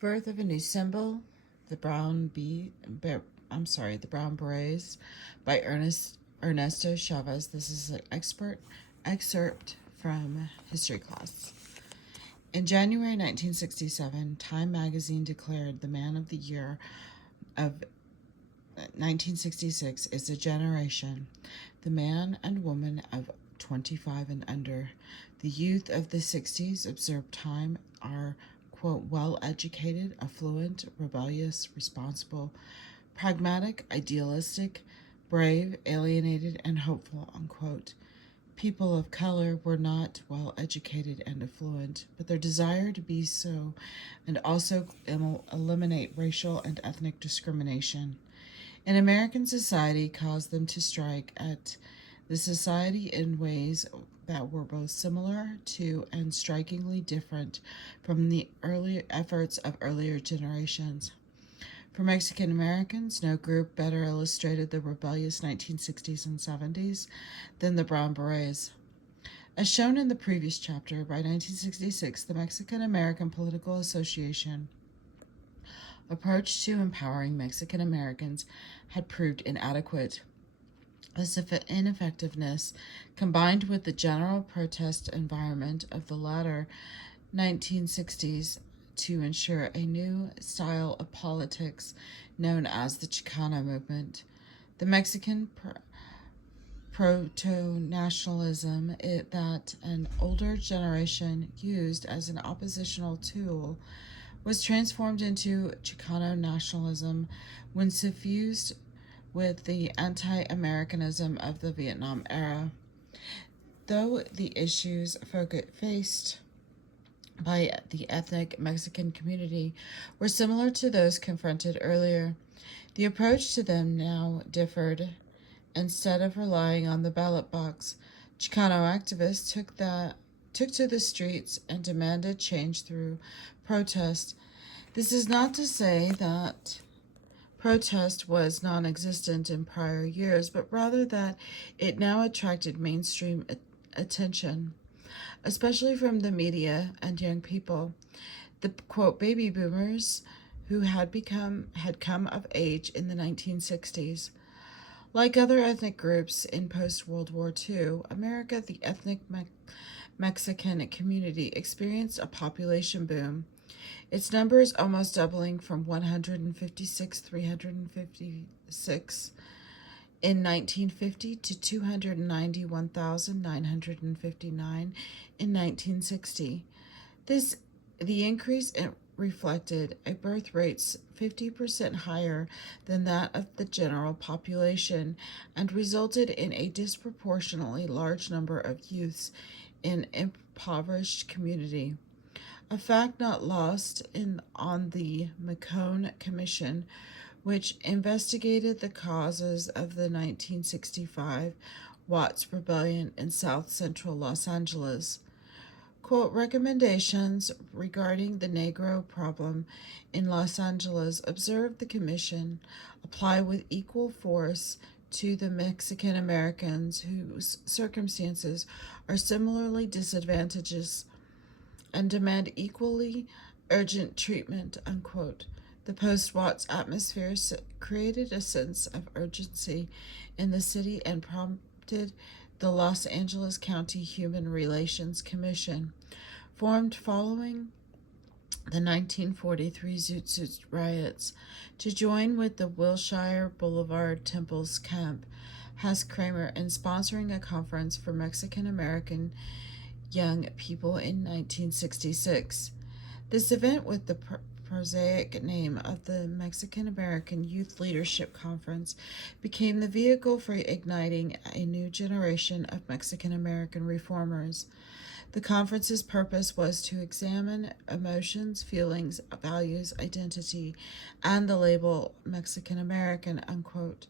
Birth of a New Symbol, The The Brown Berets by Ernesto Chavez. This is an excerpt from history class. In January 1967, Time magazine declared the Man of the Year of 1966 is a generation, the man and woman of 25 and under. The youth of the 60s, observed Time, are, quote, well-educated, affluent, rebellious, responsible, pragmatic, idealistic, brave, alienated, and hopeful, unquote. People of color were not well educated and affluent, but their desire to be so and also eliminate racial and ethnic discrimination in American society caused them to strike at the society in ways that were both similar to and strikingly different from the earlier efforts of earlier generations. For Mexican Americans, no group better illustrated the rebellious 1960s and 70s than the Brown Berets. As shown in the previous chapter, by 1966, the Mexican American Political Association approach to empowering Mexican Americans had proved inadequate. This ineffectiveness, combined with the general protest environment of the latter 1960s, to ensure a new style of politics known as the Chicano Movement. The Mexican proto-nationalism that an older generation used as an oppositional tool was transformed into Chicano nationalism when suffused with the anti-Americanism of the Vietnam era. Though the issues faced by the ethnic Mexican community were similar to those confronted earlier, the approach to them now differed. Instead of relying on the ballot box, Chicano activists took to the streets and demanded change through protest. This is not to say that protest was non-existent in prior years, but rather that it now attracted mainstream attention, especially from the media and young people. The, quote, baby boomers who had come of age in the 1960s. Like other ethnic groups in post-World War II, America, the ethnic Mexican community experienced a population boom, its numbers almost doubling from 356 in 1950 to 291,959 in 1960. The increase reflected a birth rate 50% higher than that of the general population and resulted in a disproportionately large number of youths in impoverished community. A fact not lost on the McCone Commission, which investigated the causes of the 1965 Watts Rebellion in South Central Los Angeles. Quote, recommendations regarding the Negro problem in Los Angeles, observed the Commission, apply with equal force to the Mexican Americans whose circumstances are similarly disadvantageous and demand equally urgent treatment, unquote. The post-Watts atmosphere created a sense of urgency in the city and prompted the Los Angeles County Human Relations Commission, formed following the 1943 Zoot Suit riots, to join with the Wilshire Boulevard Temples Camp, Hess Kramer, in sponsoring a conference for Mexican American young people in 1966. This event, with the prosaic name of the Mexican American Youth Leadership Conference, became the vehicle for igniting a new generation of Mexican American reformers. The conference's purpose was to examine emotions, feelings, values, identity, and the label Mexican American, unquote.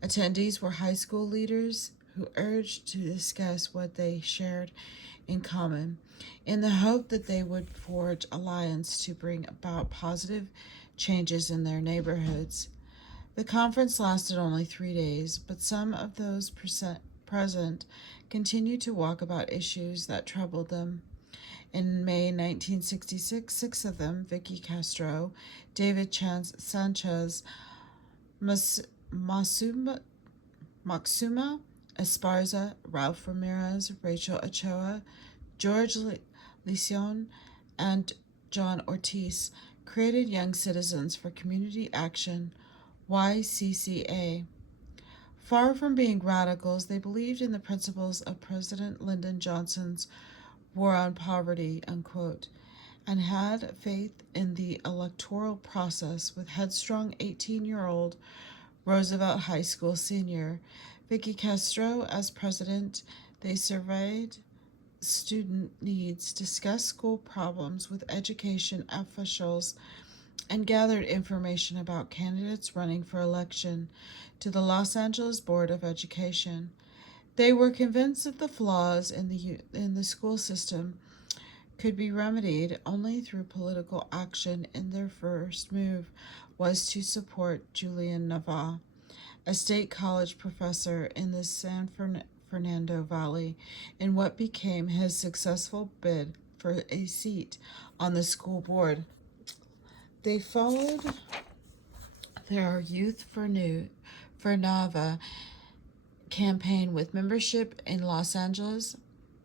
Attendees were high school leaders who urged to discuss what they shared in common, in the hope that they would forge alliance to bring about positive changes in their neighborhoods. The conference lasted only 3 days, but some of those present continued to walk about issues that troubled them. In May 1966, 6 of them, Vicky Castro, David Sanchez, Masuma Esparza, Ralph Ramirez, Rachel Ochoa, George Lesion, and John Ortiz, created Young Citizens for Community Action, YCCA. Far from being radicals, they believed in the principles of President Lyndon Johnson's War on Poverty, unquote, and had faith in the electoral process. With headstrong 18-year-old Roosevelt High School senior Vicky Castro as president, they surveyed student needs, discussed school problems with education officials, and gathered information about candidates running for election to the Los Angeles Board of Education. They were convinced that the flaws in the school system could be remedied only through political action, and their first move was to support Julian Nava, a state college professor in the San Fernando Valley, in what became his successful bid for a seat on the school board. They followed their Youth for Nava campaign with membership in Los Angeles,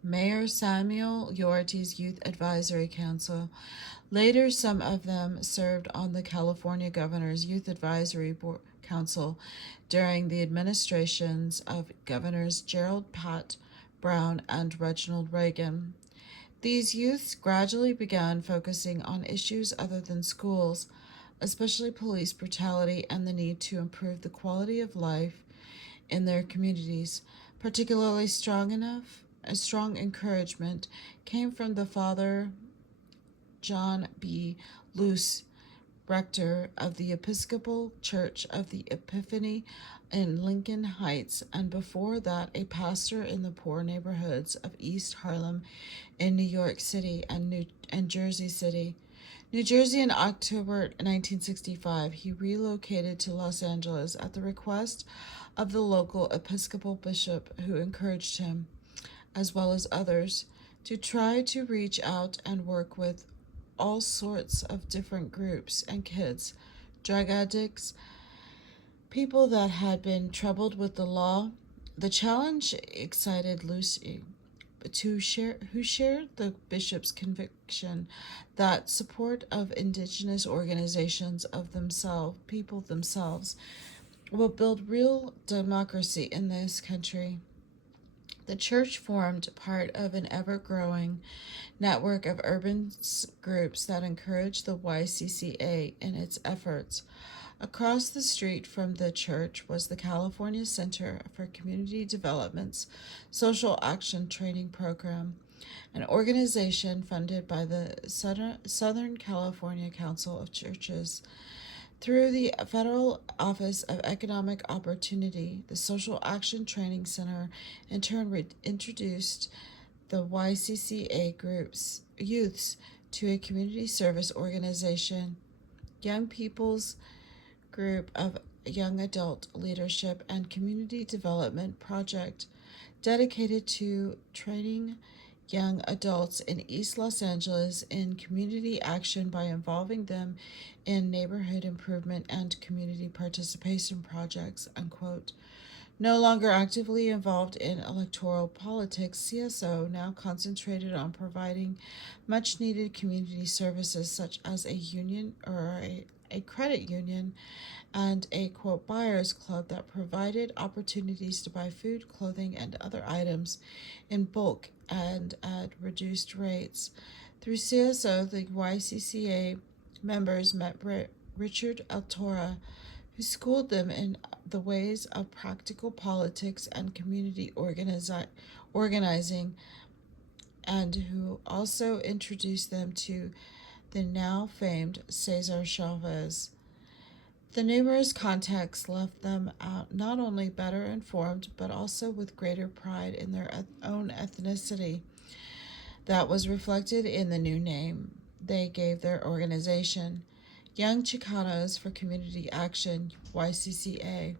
Mayor Samuel Yorty's Youth Advisory Council. Later, some of them served on the California Governor's Youth Advisory Council during the administrations of Governors Gerald Pat Brown and Reginald Reagan. These youths gradually began focusing on issues other than schools, especially police brutality and the need to improve the quality of life in their communities. Particularly strong encouragement came from the Father John B. Luce, rector of the Episcopal Church of the Epiphany in Lincoln Heights, and before that a pastor in the poor neighborhoods of East Harlem in New York City and Jersey City. New Jersey. In October 1965, he relocated to Los Angeles at the request of the local Episcopal bishop, who encouraged him, as well as others, to try to reach out and work with all sorts of different groups and kids, drug addicts, people that had been troubled with the law. The challenge excited Lucy, who shared the bishop's conviction that support of indigenous organizations of people themselves, will build real democracy in this country. The church formed part of an ever-growing network of urban groups that encouraged the YCCA in its efforts. Across the street from the church was the California Center for Community Development's Social Action Training Program, an organization funded by the Southern California Council of Churches. Through the Federal Office of Economic Opportunity, the Social Action Training Center in turn introduced the YCCA youths to a community service organization, Young People's Group of Young Adult Leadership and Community Development Project, dedicated to training young adults in East Los Angeles in community action by involving them in neighborhood improvement and community participation projects, unquote. No longer actively involved in electoral politics, CSO now concentrated on providing much-needed community services such as a union or a credit union and a, quote, buyers club that provided opportunities to buy food, clothing, and other items in bulk and at reduced rates. Through CSO, the YCCA members met Richard Altora, who schooled them in the ways of practical politics and community organizing, and who also introduced them to the now famed Cesar Chavez. The numerous contacts left them not only better informed, but also with greater pride in their own ethnicity. That was reflected in the new name they gave their organization, Young Chicanos for Community Action, YCCA.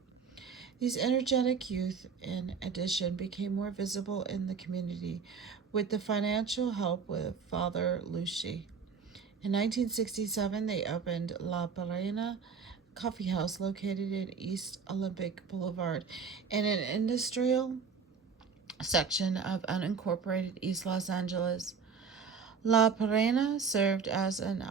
These energetic youth, in addition, became more visible in the community with the financial help of Father Lucy. In 1967, they opened La Perena Coffee House located in East Olympic Boulevard in an industrial section of unincorporated East Los Angeles. La Perena served as an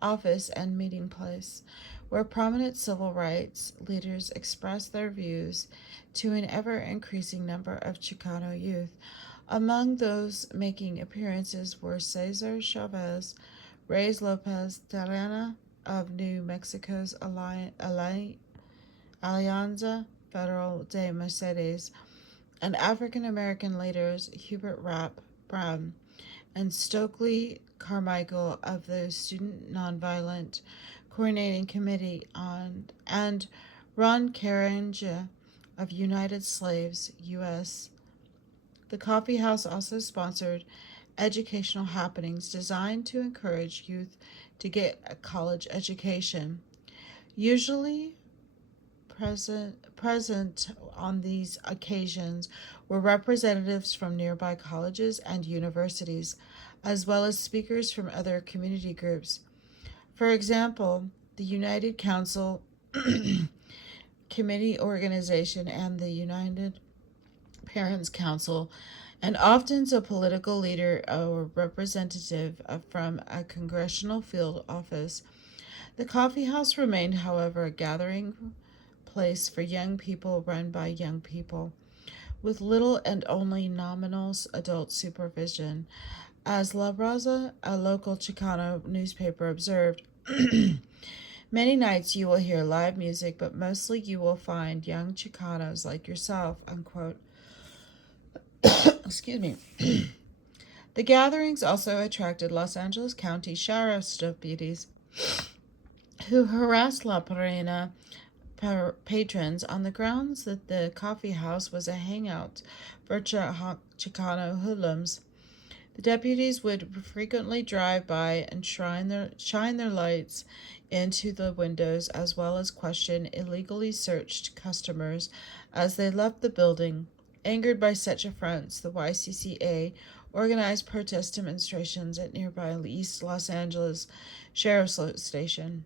office and meeting place where prominent civil rights leaders expressed their views to an ever-increasing number of Chicano youth. Among those making appearances were Cesar Chavez, Reyes Lopez Terrana of New Mexico's Alianza Federal de Mercedes, and African-American leaders Hubert Rapp Brown and Stokely Carmichael of the Student Nonviolent Coordinating Committee and Ron Caranja of United Slaves, U.S. The coffee house also sponsored educational happenings designed to encourage youth to get a college education. Usually present on these occasions were representatives from nearby colleges and universities, as well as speakers from other community groups. For example, the United Council Committee Organization and the United Parents Council, and often a political leader or representative from a congressional field office. The coffee house remained, however, a gathering place for young people run by young people, with little and only nominal adult supervision. As La Raza, a local Chicano newspaper, observed, many nights you will hear live music, but mostly you will find young Chicanos like yourself, unquote. Excuse me. The gatherings also attracted Los Angeles County Sheriff's deputies who harassed La Perena patrons on the grounds that the coffee house was a hangout for Chicano hoodlums. The deputies would frequently drive by and shine their lights into the windows, as well as question illegally searched customers as they left the building. Angered by such affronts, the YCCA organized protest demonstrations at nearby East Los Angeles Sheriff's Station.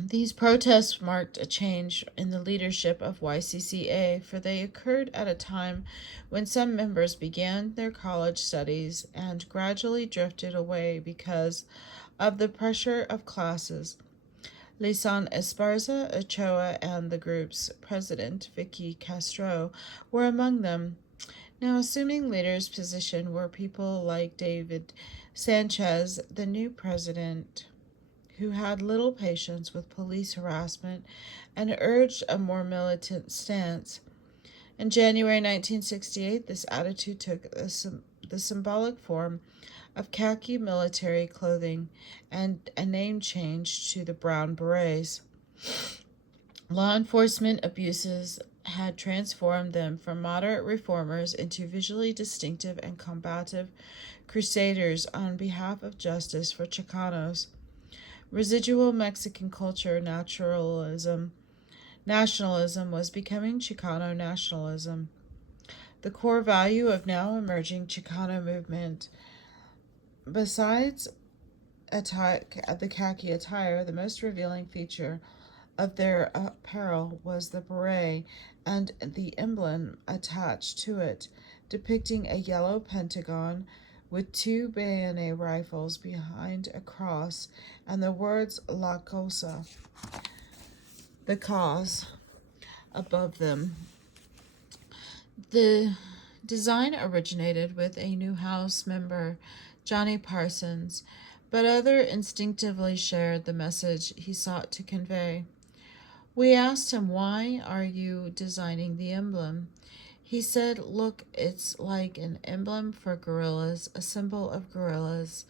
These protests marked a change in the leadership of YCCA, for they occurred at a time when some members began their college studies and gradually drifted away because of the pressure of classes. Lisan Esparza Ochoa and the group's president, Vicky Castro, were among them. Now, assuming leaders' position were people like David Sanchez, the new president, who had little patience with police harassment and urged a more militant stance. In January 1968, this attitude took the symbolic form of khaki military clothing and a name change to the brown berets. Law enforcement abuses had transformed them from moderate reformers into visually distinctive and combative crusaders on behalf of justice for Chicanos. Residual Mexican culture nationalism was becoming Chicano nationalism. The core value of now emerging Chicano movement. Besides the khaki attire, the most revealing feature of their apparel was the beret and the emblem attached to it, depicting a yellow pentagon with two bayonet rifles behind a cross and the words La Cosa, the cause, above them. The design originated with a Newhouse member, Johnny Parsons, but others instinctively shared the message he sought to convey. We asked him, "Why are you designing the emblem?" He said, "Look, it's like an emblem for guerrillas, a symbol of guerrillas."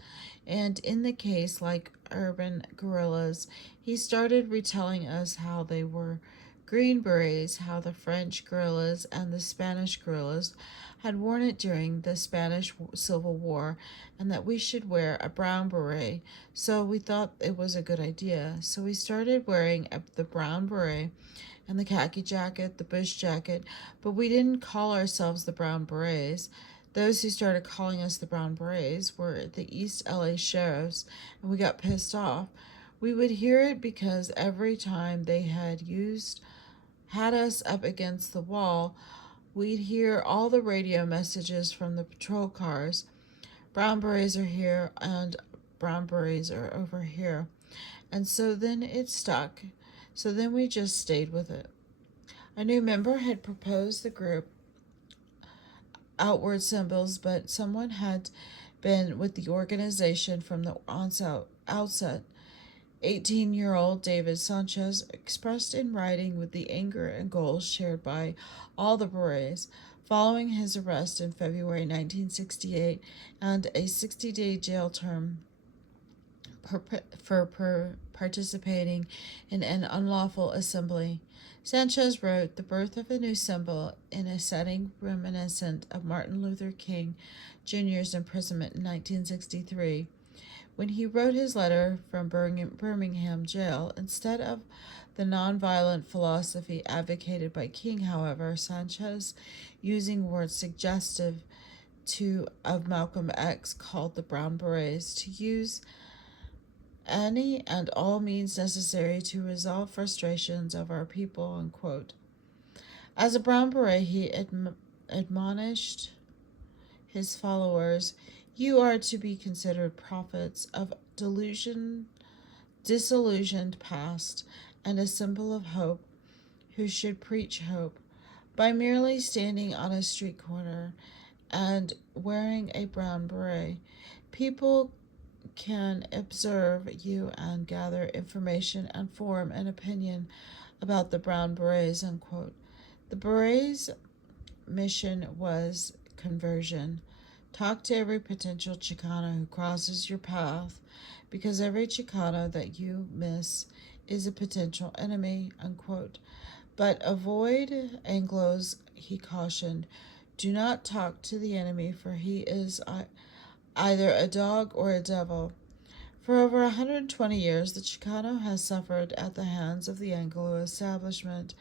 And in the case, like urban guerrillas, he started retelling us how they were Green berets, how the French guerrillas and the Spanish guerrillas had worn it during the Spanish Civil War, and that we should wear a brown beret. So we thought it was a good idea. So we started wearing the brown beret and the khaki jacket, the bush jacket, but we didn't call ourselves the Brown Berets. Those who started calling us the Brown Berets were the East LA sheriffs, and we got pissed off. We would hear it because every time they had us up against the wall, we'd hear all the radio messages from the patrol cars. Brown berets are here and brown berets are over here. And so then it stuck. So then we just stayed with it. A new member had proposed the group outward symbols, but someone had been with the organization from the outset. 18-year-old David Sanchez expressed in writing with the anger and goals shared by all the berets. Following his arrest in February 1968 and a 60-day jail term for participating in an unlawful assembly, Sanchez wrote the birth of a new symbol in a setting reminiscent of Martin Luther King Jr.'s imprisonment in 1963. When he wrote his letter from Birmingham jail, instead of the nonviolent philosophy advocated by King, however, Sanchez, using words suggestive of Malcolm X, called the Brown Berets to use any and all means necessary to resolve frustrations of our people, unquote. As a Brown Beret, he admonished his followers, "You are to be considered prophets of disillusioned past and a symbol of hope, who should preach hope. By merely standing on a street corner and wearing a brown beret, people can observe you and gather information and form an opinion about the brown berets," unquote. The berets' mission was conversion. Talk to every potential Chicano who crosses your path, because every Chicano that you miss is a potential enemy, unquote. But avoid Anglos, he cautioned. Do not talk to the enemy, for he is either a dog or a devil. For over 120 years, the Chicano has suffered at the hands of the Anglo establishment,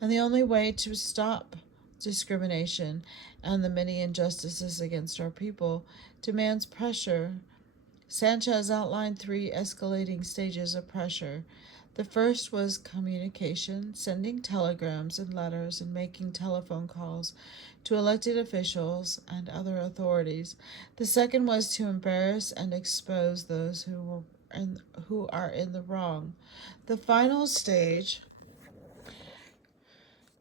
and the only way to stop discrimination and the many injustices against our people demands pressure. Sanchez outlined 3 escalating stages of pressure. The first was communication, sending telegrams and letters and making telephone calls to elected officials and other authorities. The second was to embarrass and expose those who are in the wrong. The final stage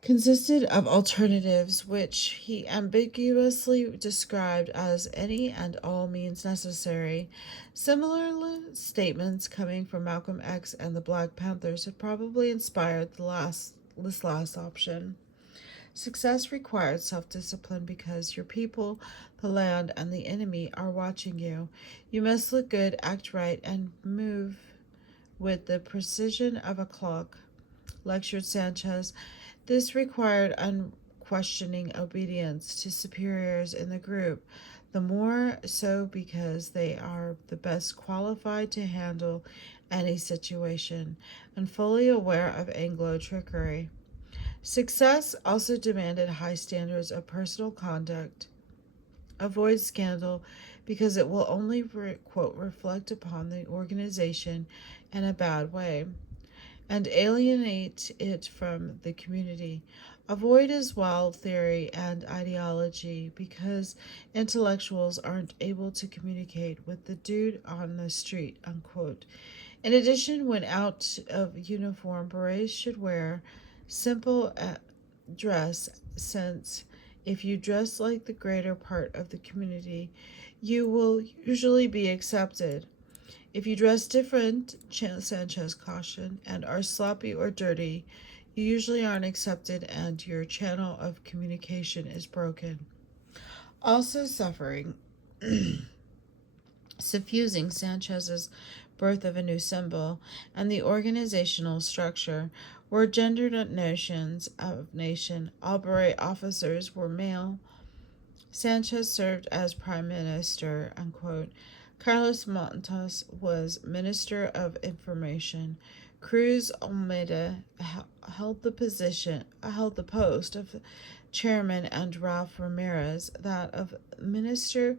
consisted of alternatives, which he ambiguously described as any and all means necessary. Similar statements coming from Malcolm X and the Black Panthers had probably inspired this last option. Success required self-discipline because your people, the land, and the enemy are watching you. You must look good, act right, and move with the precision of a clock, lectured Sanchez. This required unquestioning obedience to superiors in the group, the more so because they are the best qualified to handle any situation, and fully aware of Anglo trickery. Success also demanded high standards of personal conduct. Avoid scandal because it will only, quote, reflect upon the organization in a bad way and alienate it from the community. Avoid as well theory and ideology because intellectuals aren't able to communicate with the dude on the street, unquote. In addition, when out of uniform, berets should wear simple dress, since if you dress like the greater part of the community, you will usually be accepted. If you dress different, Sanchez cautioned, and are sloppy or dirty, you usually aren't accepted and your channel of communication is broken. Also suffusing Sanchez's birth of a new symbol, and the organizational structure were gendered notions of nation. All beret officers were male. Sanchez served as prime minister, unquote. Carlos Montes was minister of information. Cruz Almeida held the post of chairman, and Ralph Ramirez that of minister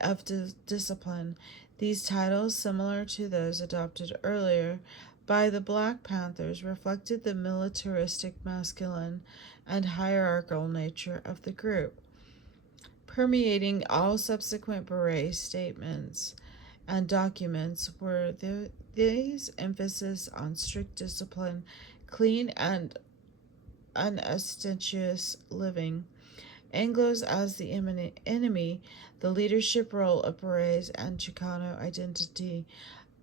of discipline. These titles, similar to those adopted earlier by the Black Panthers, reflected the militaristic, masculine, and hierarchical nature of the group. Permeating all subsequent beret statements and documents were these emphasis on strict discipline, clean and unostentatious living, Anglos as the enemy, the leadership role of berets, and Chicano identity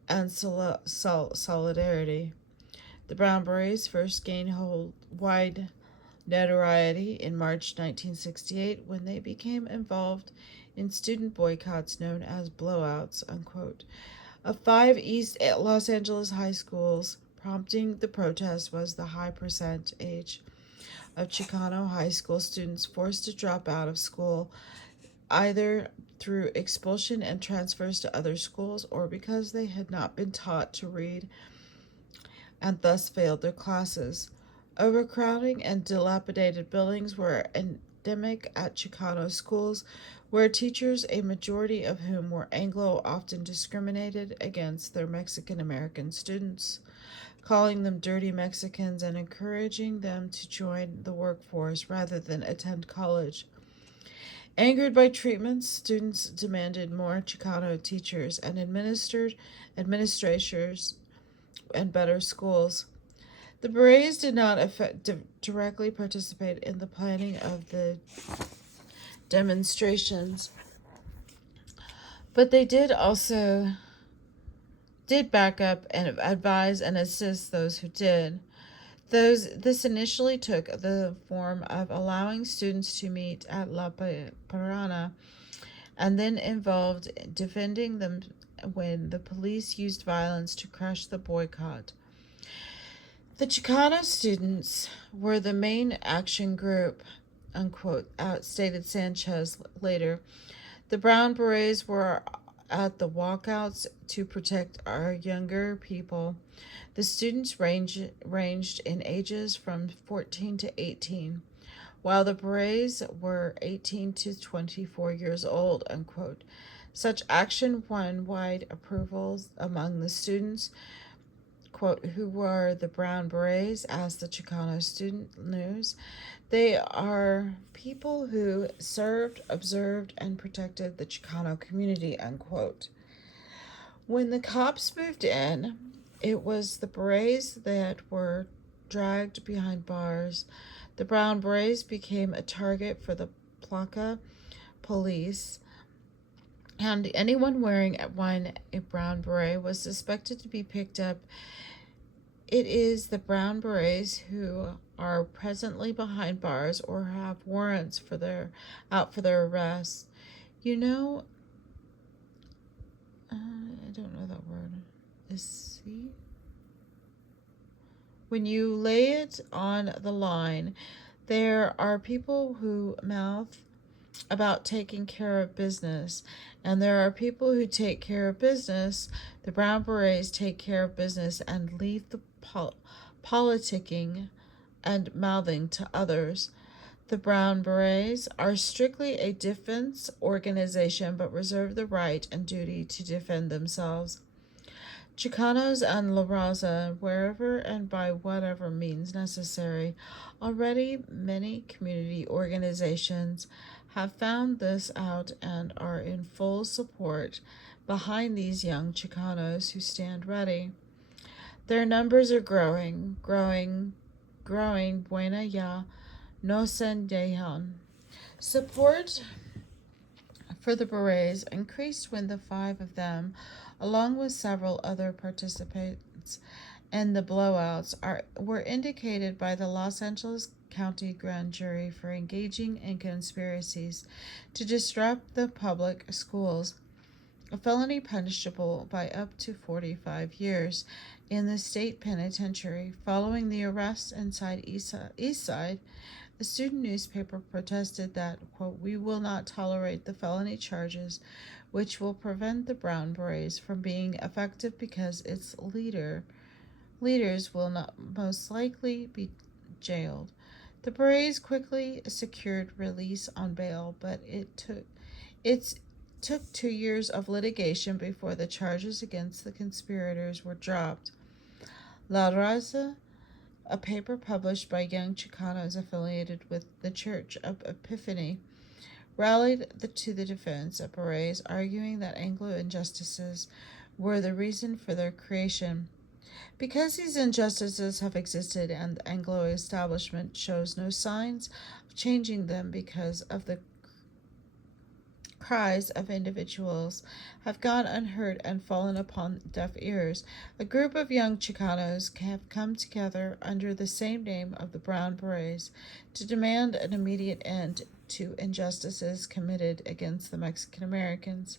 and solidarity. The Brown Berets first gained wide notoriety in March 1968 when they became involved in student boycotts known as blowouts, unquote, of 5 East Los Angeles high schools. Prompting the protest was the high percentage of Chicano high school students forced to drop out of school, either through expulsion and transfers to other schools or because they had not been taught to read and thus failed their classes. Overcrowding and dilapidated buildings were endemic at Chicano schools, where teachers, a majority of whom were Anglo, often discriminated against their Mexican American students, calling them dirty Mexicans and encouraging them to join the workforce rather than attend college. Angered by treatments, students demanded more Chicano teachers and administrators and better schools. The Berets did not directly participate in the planning of the demonstrations, but they did back up and advise and assist those who did. This initially took the form of allowing students to meet at La Parana, and then involved defending them when the police used violence to crush the boycott. The Chicano students were the main action group, unquote, stated Sanchez later. The Brown Berets were at the walkouts to protect our younger people. The students ranged in ages from 14 to 18, while the Berets were 18 to 24 years old, unquote. Such action won wide approval among the students. Quote, who were the Brown Berets, asked the Chicano Student News. They are people who served, observed, and protected the Chicano community, unquote. When the cops moved in, it was the Berets that were dragged behind bars. The Brown Berets became a target for the Placa police, and anyone wearing a brown beret was suspected to be picked up. It is the Brown Berets who are presently behind bars or have warrants for their arrests. You know, I don't know that word. See? When you lay it on the line, there are people who mouth about taking care of business, and there are people who take care of business. The Brown Berets take care of business and leave the politicking and mouthing to others. The Brown Berets are strictly a defense organization, but reserve the right and duty to defend themselves. Chicanos and La Raza, wherever and by whatever means necessary. Already many community organizations have found this out and are in full support behind these young Chicanos who stand ready. Their numbers are growing. Buena ya no se dejan. Support for the Berets increased when the 5 of them, along with several other participants in the blowouts, were indicated by the Los Angeles County Grand Jury for engaging in conspiracies to disrupt the public schools. a felony punishable by up to 45 years in the state penitentiary. Following the arrest inside East Side, a student newspaper protested that, quote, "We will not tolerate the felony charges, which will prevent the Brown Berets from being effective because its leaders will not most likely be jailed." The Berets quickly secured release on bail, but it took 2 years of litigation before the charges against the conspirators were dropped. La Raza, a paper published by young Chicanos affiliated with the Church of Epiphany, rallied to the defense of Berets, arguing that Anglo injustices were the reason for their creation. Because these injustices have existed and the Anglo establishment shows no signs of changing them because of the cries of individuals have gone unheard and fallen upon deaf ears, a group of young Chicanos have come together under the same name of the Brown Berets to demand an immediate end to injustices committed against the Mexican Americans.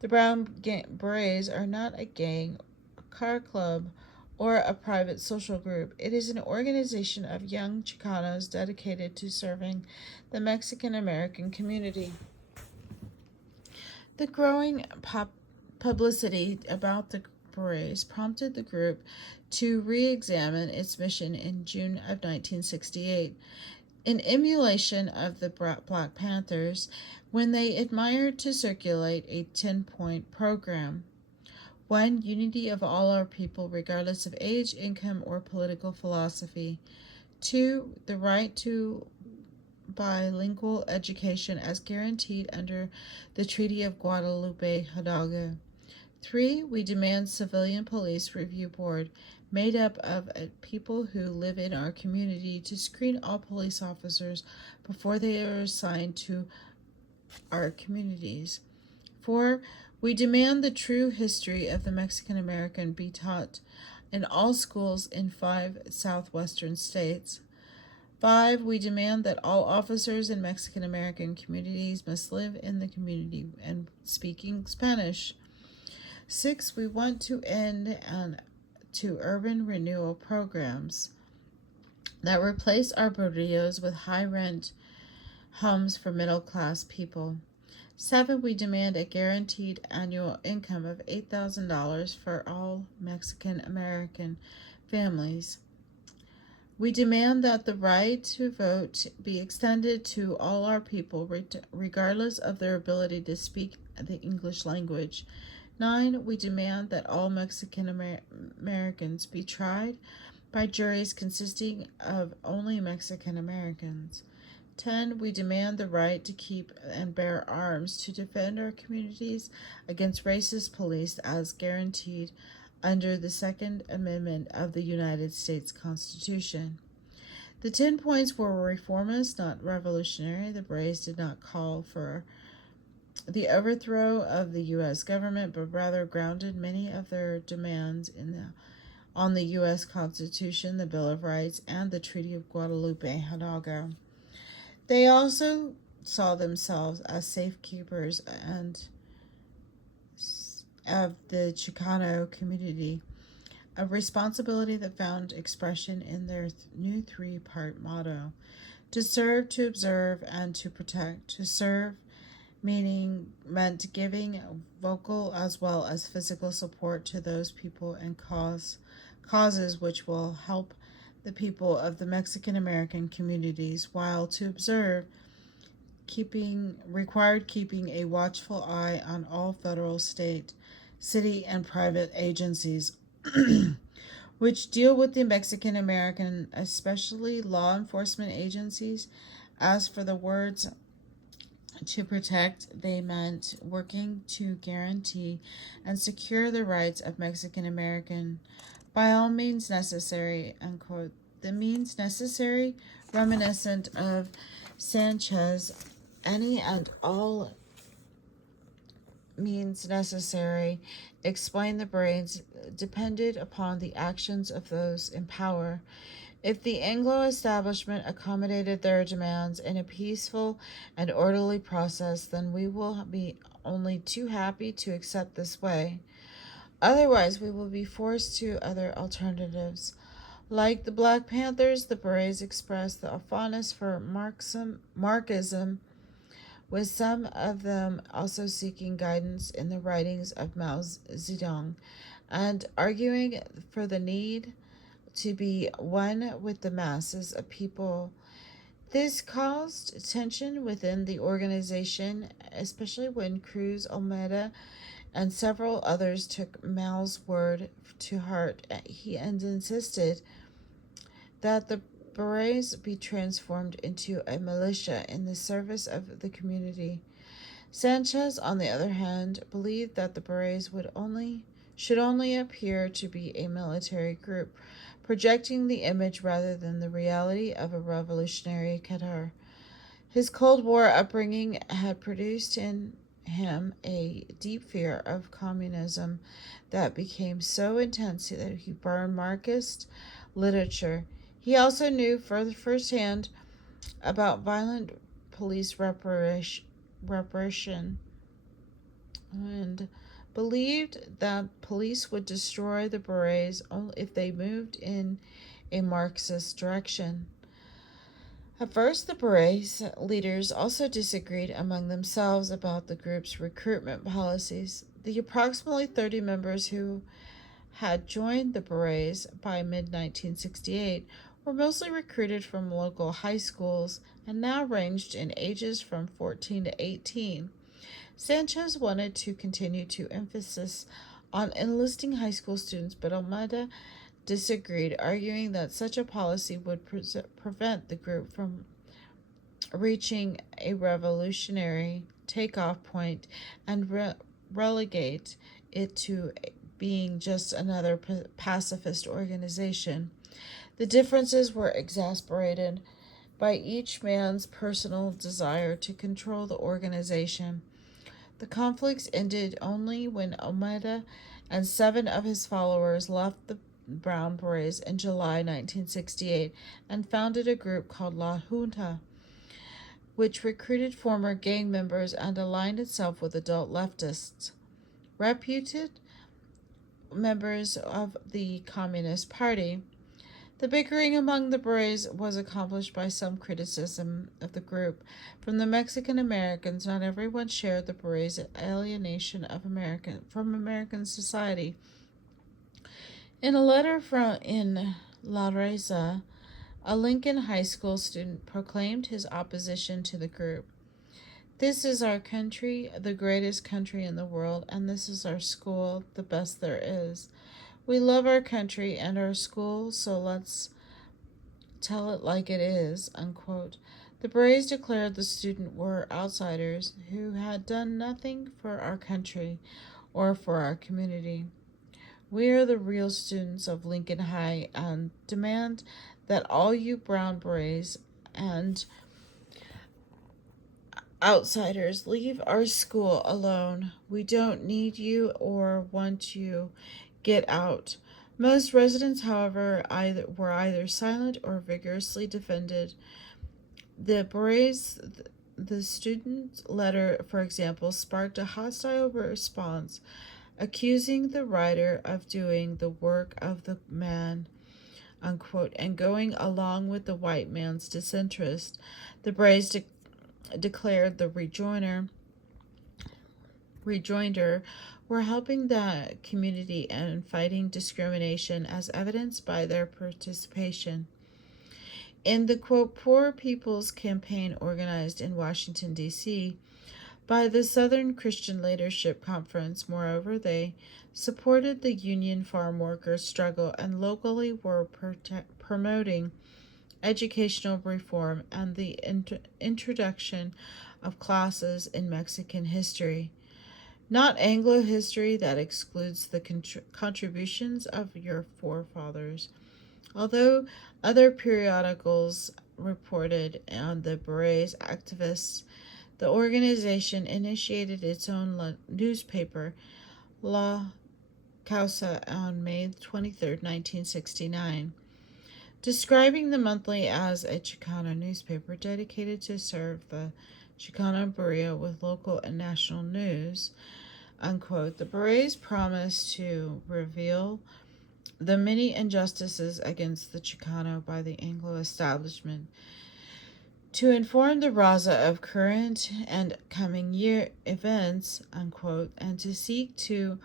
The Brown Berets are not a gang, a car club, or a private social group. It is an organization of young Chicanos dedicated to serving the Mexican American community. The growing publicity about the Berets prompted the group to re-examine its mission in June of 1968, in emulation of the Black Panthers, when they admired to circulate a 10-point program. 1. Unity of all our people, regardless of age, income, or political philosophy. 2. The right to bilingual education as guaranteed under the Treaty of Guadalupe Hidalgo. 3. We demand civilian police review board made up of people who live in our community to screen all police officers before they are assigned to our communities. 4. We demand the true history of the Mexican American be taught in all schools in 5 southwestern states. 5. We demand that all officers in Mexican American communities must live in the community and speaking Spanish. 6. We want to end to urban renewal programs that replace our barrios with high-rent homes for middle-class people. 7. We demand a guaranteed annual income of $8,000 for all Mexican American families. We demand that the right to vote be extended to all our people, regardless of their ability to speak the English language. 9. We demand that all Mexican Americans be tried by juries consisting of only Mexican Americans. 10. We demand the right to keep and bear arms to defend our communities against racist police as guaranteed under the Second Amendment of the United States Constitution. The 10 points were reformist, not revolutionary. The Berets did not call for the overthrow of the U.S. government, but rather grounded many of their demands on the U.S. Constitution, the Bill of Rights, and the Treaty of Guadalupe Hidalgo. They also saw themselves as safekeepers of the Chicano community, a responsibility that found expression in their new 3-part motto: to serve, to observe, and to protect. To serve meant giving vocal as well as physical support to those people and causes which will help the people of the Mexican American communities, while to observe required keeping a watchful eye on all federal, state, city, and private agencies which deal with the Mexican American, especially law enforcement agencies. As for the words to protect, they meant working to guarantee and secure the rights of Mexican American by all means necessary, unquote. The means necessary, reminiscent of Sanchez, any and all means necessary, explain the Berets, depended upon the actions of those in power. If the Anglo establishment accommodated their demands in a peaceful and orderly process, then we will be only too happy to accept this way. Otherwise, we will be forced to other alternatives. Like the Black Panthers, the Berets expressed the fondness for Marxism, with some of them also seeking guidance in the writings of Mao Zedong and arguing for the need to be one with the masses of people. This caused tension within the organization, especially when Cruz Almeida and several others took Mao's word to heart. He insisted that the Berets be transformed into a militia in the service of the community. Sanchez, on the other hand, believed that the Berets should only appear to be a military group, projecting the image rather than the reality of a revolutionary cadre. His Cold War upbringing had produced in him a deep fear of communism that became so intense that he burned Marxist literature. He also knew firsthand about violent police repression and believed that police would destroy the Berets only if they moved in a Marxist direction. At first, the Berets leaders also disagreed among themselves about the group's recruitment policies. The approximately 30 members who had joined the Berets by mid-1968 were mostly recruited from local high schools and now ranged in ages from 14 to 18. Sanchez wanted to continue to emphasis on enlisting high school students, but Almeida disagreed, arguing that such a policy would prevent the group from reaching a revolutionary takeoff point and relegate it to being just another pacifist organization. The differences were exacerbated by each man's personal desire to control the organization. The conflicts ended only when Almeida and 7 of his followers left the Brown Berets in July 1968 and founded a group called La Junta, which recruited former gang members and aligned itself with adult leftists. Reputed members of the Communist Party. The bickering among the Berets was accomplished by some criticism of the group. From the Mexican Americans, not everyone shared the Berets' alienation from American society. In a letter in La Raza, a Lincoln High School student proclaimed his opposition to the group. "This is our country, the greatest country in the world, and this is our school, the best there is. We love our country and our school, so let's tell it like it is," unquote. The Berets declared the students were outsiders who had done nothing for our country or for our community. "We are the real students of Lincoln High and demand that all you brown Berets and outsiders leave our school alone. We don't need you or want you. Get out." Most residents, however, were either silent or vigorously defended the Berets. The student letter, for example, sparked a hostile response, accusing the writer of doing the work of the man, unquote, and going along with the white man's disinterest. The Berets declared the rejoinder were helping the community and fighting discrimination as evidenced by their participation in the, quote, Poor People's Campaign organized in Washington, D.C. by the Southern Christian Leadership Conference. Moreover, they supported the Union farm workers' struggle and locally were promoting educational reform and the introduction of classes in Mexican history, not Anglo history that excludes the contributions of your forefathers. Although other periodicals reported on the Berets activists, the organization initiated its own newspaper, La Causa, on May 23, 1969. Describing the monthly as a Chicano newspaper dedicated to serve the Chicano Berea with local and national news, unquote. The berets promised to reveal the many injustices against the Chicano by the Anglo establishment, to inform the Raza of current and coming year events, unquote, and to seek to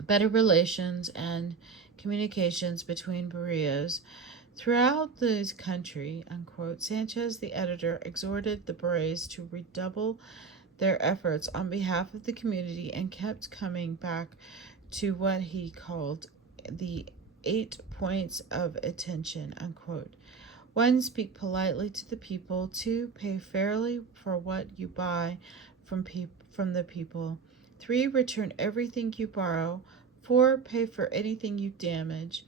better relations and communications between Bereas throughout the country, unquote. Sanchez, the editor, exhorted the berets to redouble their efforts on behalf of the community and kept coming back to what he called the 8 points of attention, unquote. 1. Speak politely to the people. 2. Pay fairly for what you buy from the people. 3. Return everything you borrow. 4. Pay for anything you damage.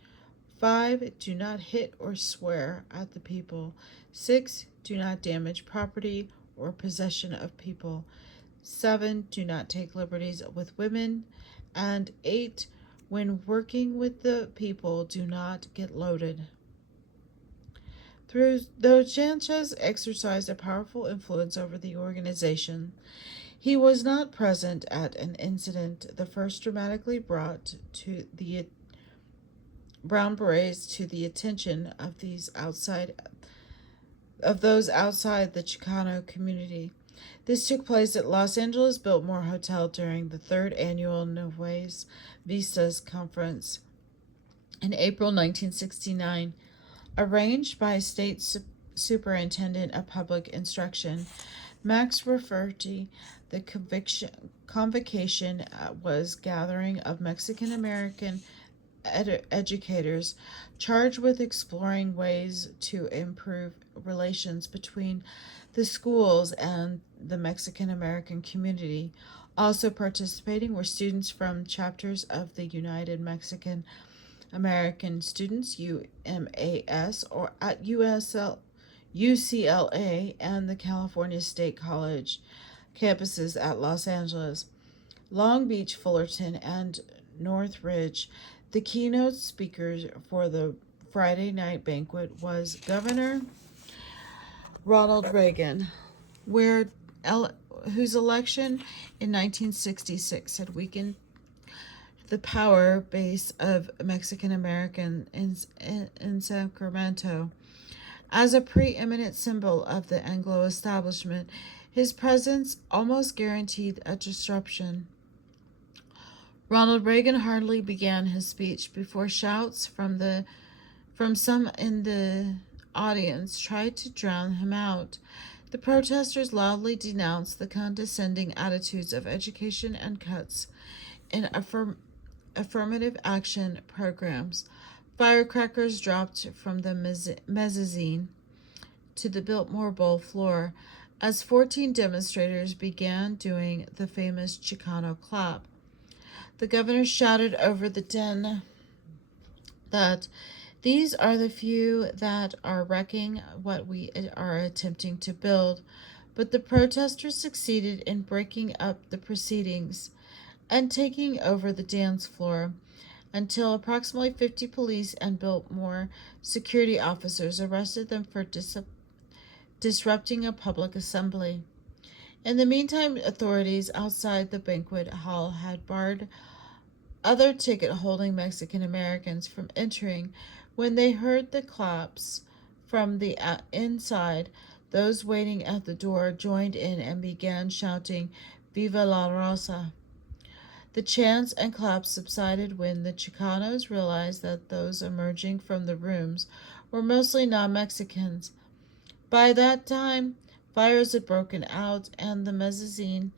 5. Do not hit or swear at the people. 6. Do not damage property or possession of people. 7. Do not take liberties with women. And 8. When working with the people, do not get loaded. Though Sanchez exercised a powerful influence over the organization, he was not present at an incident, the first dramatically brought to the Brown Berets to the attention of those outside the Chicano community. This took place at Los Angeles Biltmore Hotel during the 3rd annual Nuevas Vistas Conference in April 1969, arranged by State Superintendent of Public Instruction Max Rafferty. The convocation was gathering of Mexican American educators charged with exploring ways to improve relations between the schools and the Mexican American community. Also participating were students from chapters of the United Mexican American Students, UMAS, or at UCLA, and the California State College campuses at Los Angeles, Long Beach, Fullerton, and Northridge. The keynote speaker for the Friday night banquet was Governor Ronald Reagan, whose election in 1966 had weakened the power base of Mexican American in Sacramento. As a preeminent symbol of the Anglo establishment, his presence almost guaranteed a disruption. Ronald Reagan hardly began his speech before shouts from some in the audience tried to drown him out. The protesters loudly denounced the condescending attitudes of education and cuts in affirmative action programs. Firecrackers dropped from the mezzanine to the Biltmore Bowl floor as 14 demonstrators began doing the famous Chicano clap. The governor shouted over the din that these are the few that are wrecking what we are attempting to build, but the protesters succeeded in breaking up the proceedings and taking over the dance floor until approximately 50 police and Biltmore security officers arrested them for disrupting a public assembly. In the meantime, authorities outside the banquet hall had barred other ticket-holding Mexican Americans from entering. When they heard the claps from the inside, those waiting at the door joined in and began shouting, "Viva la Raza!" The chants and claps subsided when the Chicanos realized that those emerging from the rooms were mostly non-Mexicans. By that time, fires had broken out, and the mezzanine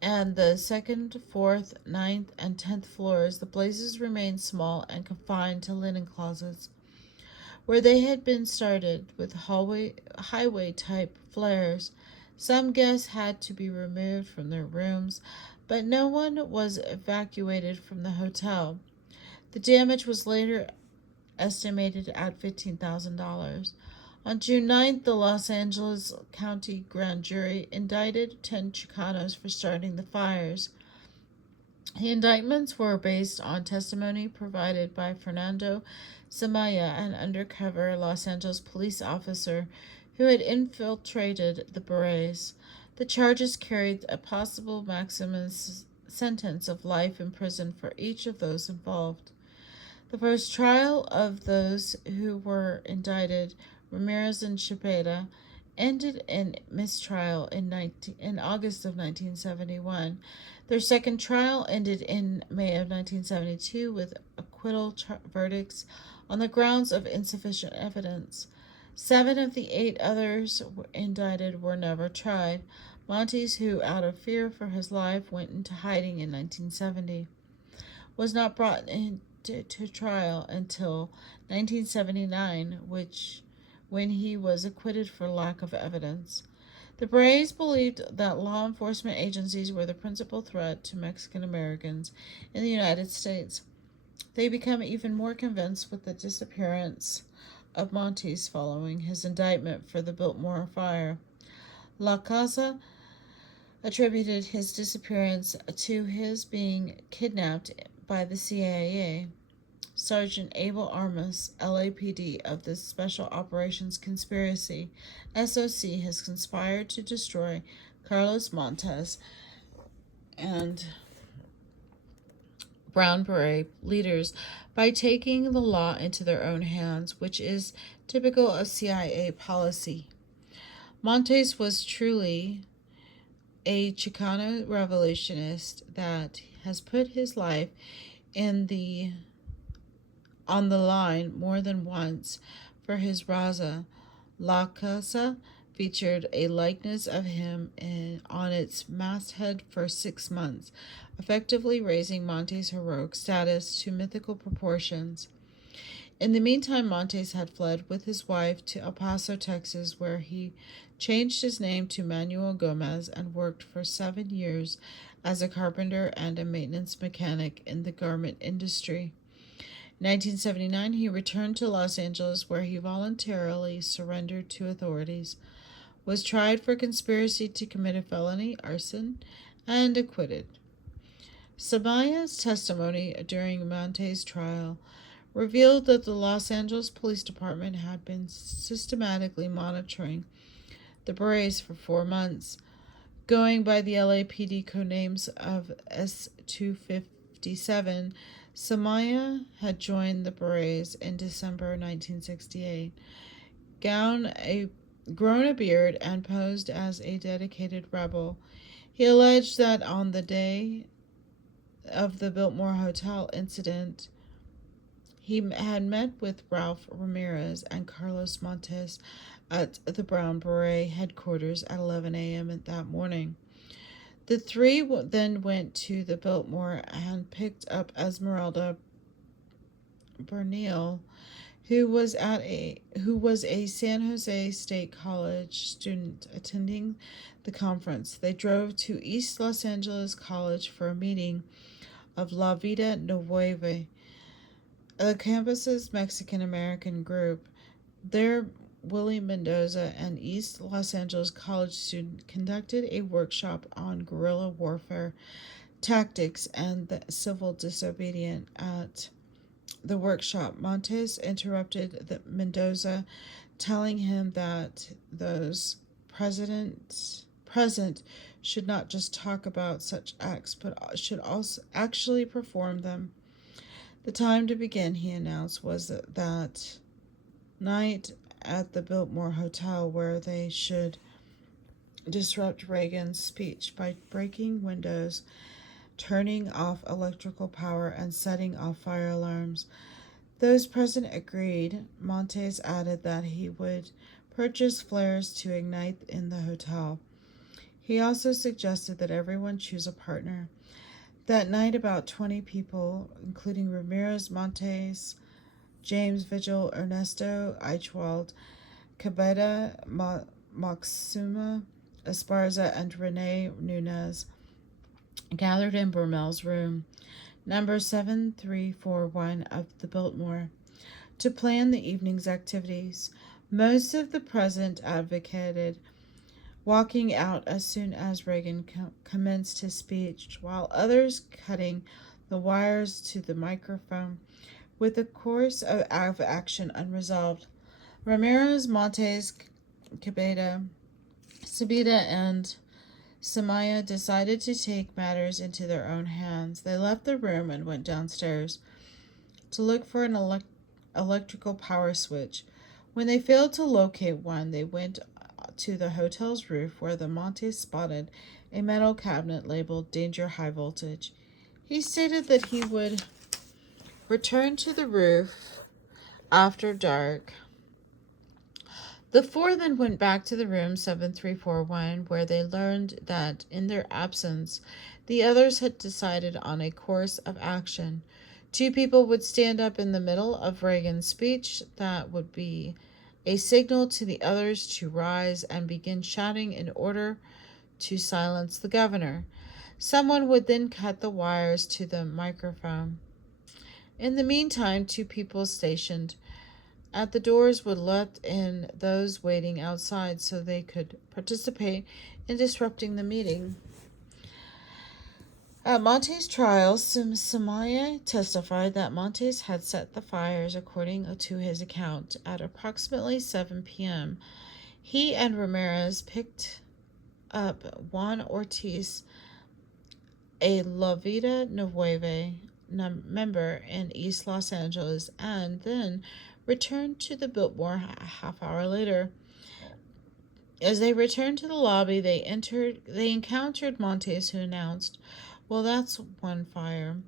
and the 2nd, 4th, 9th, and 10th floors, the blazes remained small and confined to linen closets, where they had been started with highway-type flares. Some guests had to be removed from their rooms, but no one was evacuated from the hotel. The damage was later estimated at $15,000. On June 9th, the Los Angeles County Grand Jury indicted 10 Chicanos for starting the fires. The indictments were based on testimony provided by Fernando Samaya, an undercover Los Angeles police officer who had infiltrated the berets. The charges carried a possible maximum sentence of life in prison for each of those involved. The first trial of those who were indicted, Ramirez and Cepeda, ended in mistrial in August of 1971. Their second trial ended in May of 1972 with acquittal verdicts on the grounds of insufficient evidence. 7 of the 8 others indicted were never tried. Montes, who, out of fear for his life, went into hiding in 1970, was not brought into trial until 1979, when he was acquitted for lack of evidence. The berets believed that law enforcement agencies were the principal threat to Mexican Americans in the United States. They became even more convinced with the disappearance of Montes following his indictment for the Biltmore fire. La Casa attributed his disappearance to his being kidnapped by the CIA. Sergeant Abel Armas, LAPD of the Special Operations Conspiracy, SOC, has conspired to destroy Carlos Montes and Brown Beret leaders by taking the law into their own hands, which is typical of CIA policy. Montes was truly a Chicano revolutionist that has put his life on the line more than once for his raza. La Casa featured a likeness of him on its masthead for 6 months, effectively raising Montes' heroic status to mythical proportions. In the meantime, Montes had fled with his wife to El Paso, Texas, where he changed his name to Manuel Gomez and worked for 7 years as a carpenter and a maintenance mechanic in the garment industry. In 1979, he returned to Los Angeles, where he voluntarily surrendered to authorities, was tried for conspiracy to commit a felony, arson, and acquitted. Samaya's testimony during Montes' trial revealed that the Los Angeles Police Department had been systematically monitoring the berets for 4 months. Going by the LAPD codenames of S-257, Samaya had joined the berets in December 1968, grown a beard, and posed as a dedicated rebel. He alleged that on the day of the Biltmore Hotel incident, he had met with Ralph Ramirez and Carlos Montes at the Brown Beret headquarters at 11 a.m. that morning. The three then went to the Biltmore and picked up Esmeralda Bernil, who was a San Jose State College student attending the conference. They drove to East Los Angeles College for a meeting of La Vida Nueva, the campus's Mexican-American group. There, Willie Mendoza, an East Los Angeles College student, conducted a workshop on guerrilla warfare tactics and the civil disobedience. At the workshop, Montes interrupted Mendoza, telling him that those present should not just talk about such acts, but should also actually perform them. The time to begin, he announced, was that night at the Biltmore Hotel, where they should disrupt Reagan's speech by breaking windows, turning off electrical power, and setting off fire alarms. Those present agreed. Montes added that he would purchase flares to ignite in the hotel. He also suggested that everyone choose a partner. That night, about 20 people, including Ramirez, Montes, James Vigil, Ernesto Eichwald, Cabeda, Moxuma, Esparza, and Rene Nunez, gathered in Bermel's room, number 7341 of the Biltmore, to plan the evening's activities. Most of the present advocated walking out as soon as Reagan commenced his speech, while others cutting the wires to the microphone, with the course of action unresolved. Ramirez, Montes, Sabita and Samaya decided to take matters into their own hands. They left the room and went downstairs to look for an electrical power switch. When they failed to locate one, they went to the hotel's roof where the Montes spotted a metal cabinet labeled Danger High Voltage. He stated that he would return to the roof after dark. The four then went back to the room 7341, where they learned that, in their absence, the others had decided on a course of action. Two people would stand up in the middle of Reagan's speech. That would be a signal to the others to rise and begin shouting in order to silence the governor. Someone would then cut the wires to the microphone. In the meantime, two people stationed at the doors would let in those waiting outside so they could participate in disrupting the meeting. At Monte's trial, Samaya testified that Montes had set the fires according to his account. At approximately 7 p.m., he and Ramirez picked up Juan Ortiz, a La Vida Nueva member in East Los Angeles, and then returned to the Biltmore a half hour later. As they returned to the lobby, they encountered Montes, who announced, "Well, that's one fire."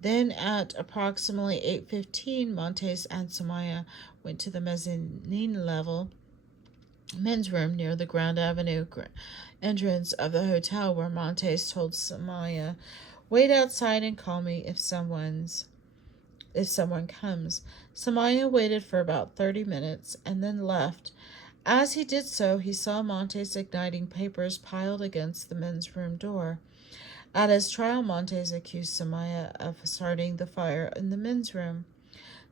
Then at approximately 8:15, Montes and Samaya went to the mezzanine level men's room near the Grand Avenue entrance of the hotel, where Montes told Samaya, "Wait outside and call me if someone comes." Samaya waited for about 30 minutes and then left. As he did so, he saw Montes igniting papers piled against the men's room door. At his trial, Montes accused Samaya of starting the fire in the men's room.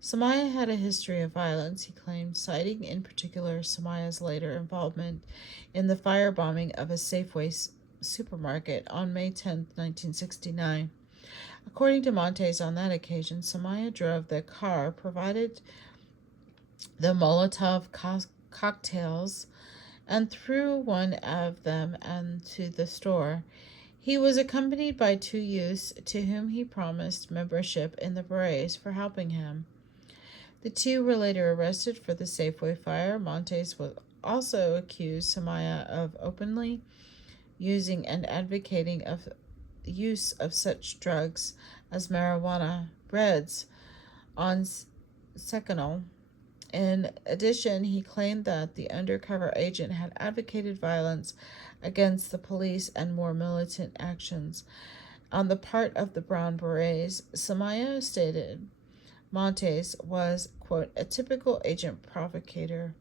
Samaya had a history of violence, he claimed, citing in particular Samaya's later involvement in the firebombing of a Safeway supermarket on May 10, 1969. According to Montes, on that occasion, Samaya drove the car, provided the Molotov cocktails, and threw one of them into the store. He was accompanied by two youths to whom he promised membership in the berets for helping him. The two were later arrested for the Safeway fire. Montes was also accused Samaya of openly using and advocating of use of such drugs as marijuana, berets, on Seconal. In addition, he claimed that the undercover agent had advocated violence against the police and more militant actions on the part of the Brown Berets. Samaya stated Montes was, quote, "a typical agent provocateur,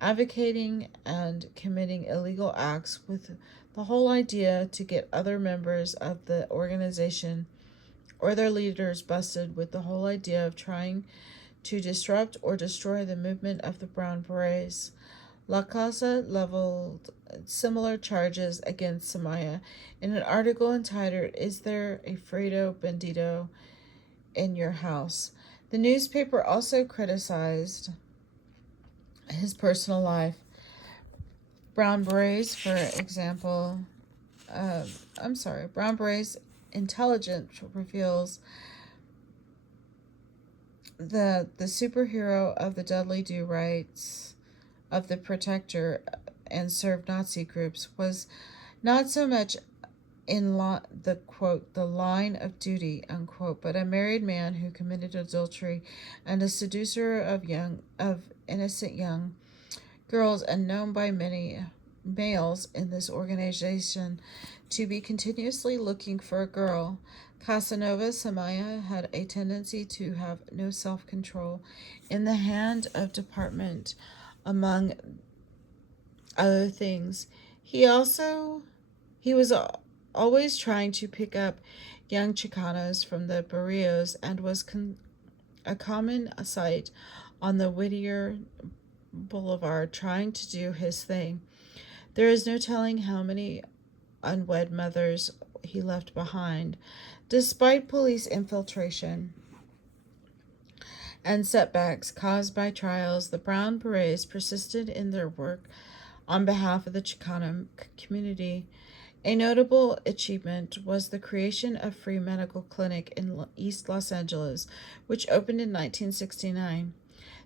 advocating and committing illegal acts with the whole idea to get other members of the organization or their leaders busted, with the whole idea of trying to disrupt or destroy the movement of the Brown Berets." La Casa leveled similar charges against Samaya in an article entitled, "Is There a Fredo Bandito in Your House?" The newspaper also criticized his personal life. Brown Berets, for example, Brown Berets intelligence reveals the superhero of the Dudley Do Rights of the Protector and served Nazi groups was not so much in the quote the line of duty unquote, but a married man who committed adultery and a seducer of innocent young girls, and known by many males in this organization to be continuously looking for a girl. Casanova Samaya had a tendency to have no self-control in the hand of department, among other things. He was always trying to pick up young Chicanos from the barrios, and was a common sight on the Whittier Boulevard, trying to do his thing. There is no telling how many unwed mothers he left behind, despite police infiltration. and setbacks caused by trials, the Brown Berets persisted in their work on behalf of the Chicano community. A notable achievement was the creation of free medical clinic in East Los Angeles, which opened in 1969.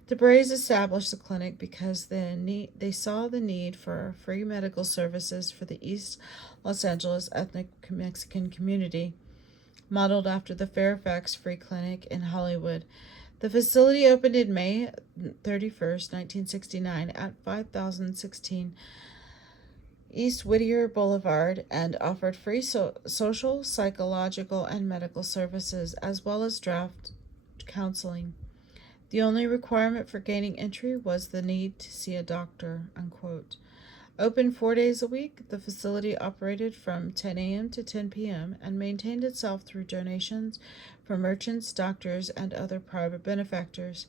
The Berets established the clinic because they saw the need for free medical services for the East Los Angeles ethnic Mexican community, modeled after the Fairfax Free Clinic in Hollywood. The facility opened in May 31st, 1969 at 5016 East Whittier Boulevard and offered free social, psychological, and medical services, as well as draft counseling. The only requirement for gaining entry was the need to see a doctor, unquote. Open 4 days a week, the facility operated from 10 a.m. to 10 p.m. and maintained itself through donations from merchants, doctors, and other private benefactors,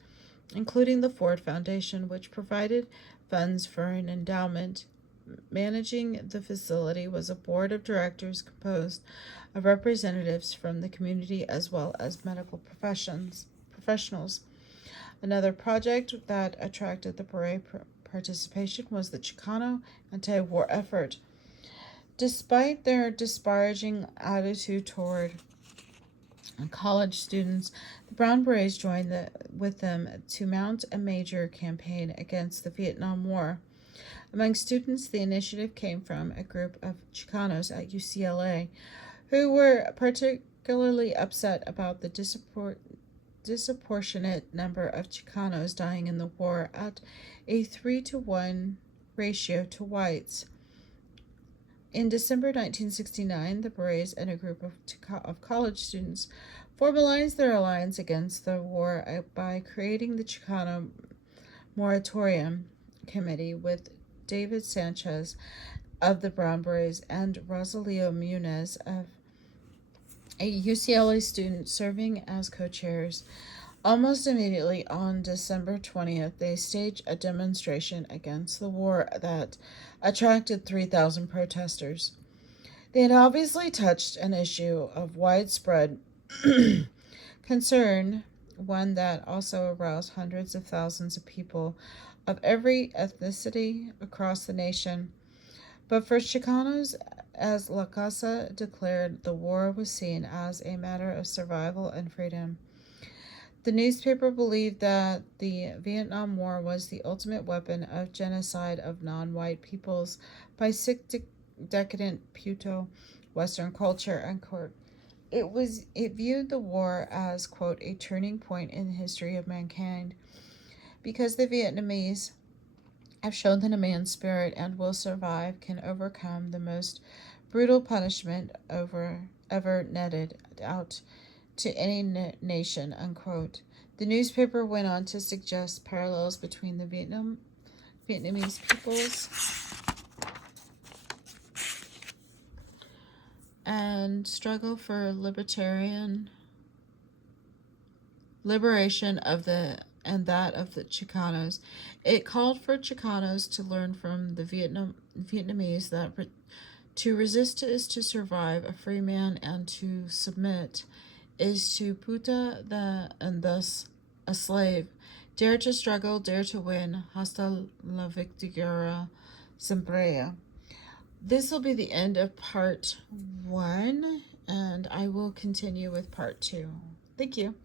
including the Ford Foundation, which provided funds for an endowment. Managing the facility was a board of directors composed of representatives from the community as well as medical professionals. Another project that attracted the beret participation was the Chicano anti-war effort. Despite their disparaging attitude toward college students, the Brown Berets joined with them to mount a major campaign against the Vietnam War. Among students, the initiative came from a group of Chicanos at UCLA who were particularly upset about the disproportionate number of Chicanos dying in the war at a 3-to-1 ratio to whites. In December 1969, the Berets and a group of college students formalized their alliance against the war by creating the Chicano Moratorium Committee with David Sanchez of the Brown Berets and Rosalio Muniz, of a UCLA student, serving as co-chairs. Almost immediately on December 20th, they staged a demonstration against the war that attracted 3,000 protesters. They had obviously touched an issue of widespread concern, one that also aroused hundreds of thousands of people of every ethnicity across the nation. But for Chicanos, as La Casa declared, the war was seen as a matter of survival and freedom. The newspaper believed that the Vietnam War was the ultimate weapon of genocide of non-white peoples by sick, decadent, Western culture, unquote. It viewed the war as, quote, a turning point in the history of mankind, because the Vietnamese have shown that a man's spirit and will survive can overcome the most brutal punishment ever netted out to any nation, unquote. The newspaper went on to suggest parallels between the Vietnamese peoples and struggle for liberation of that of the Chicanos. It called for Chicanos to learn from the Vietnamese that to resist is to survive, a free man, and to submit is to puta and thus a slave. Dare to struggle, dare to win. Hasta la victoria siempre. This will be the end of part 1, and I will continue with part 2. Thank you.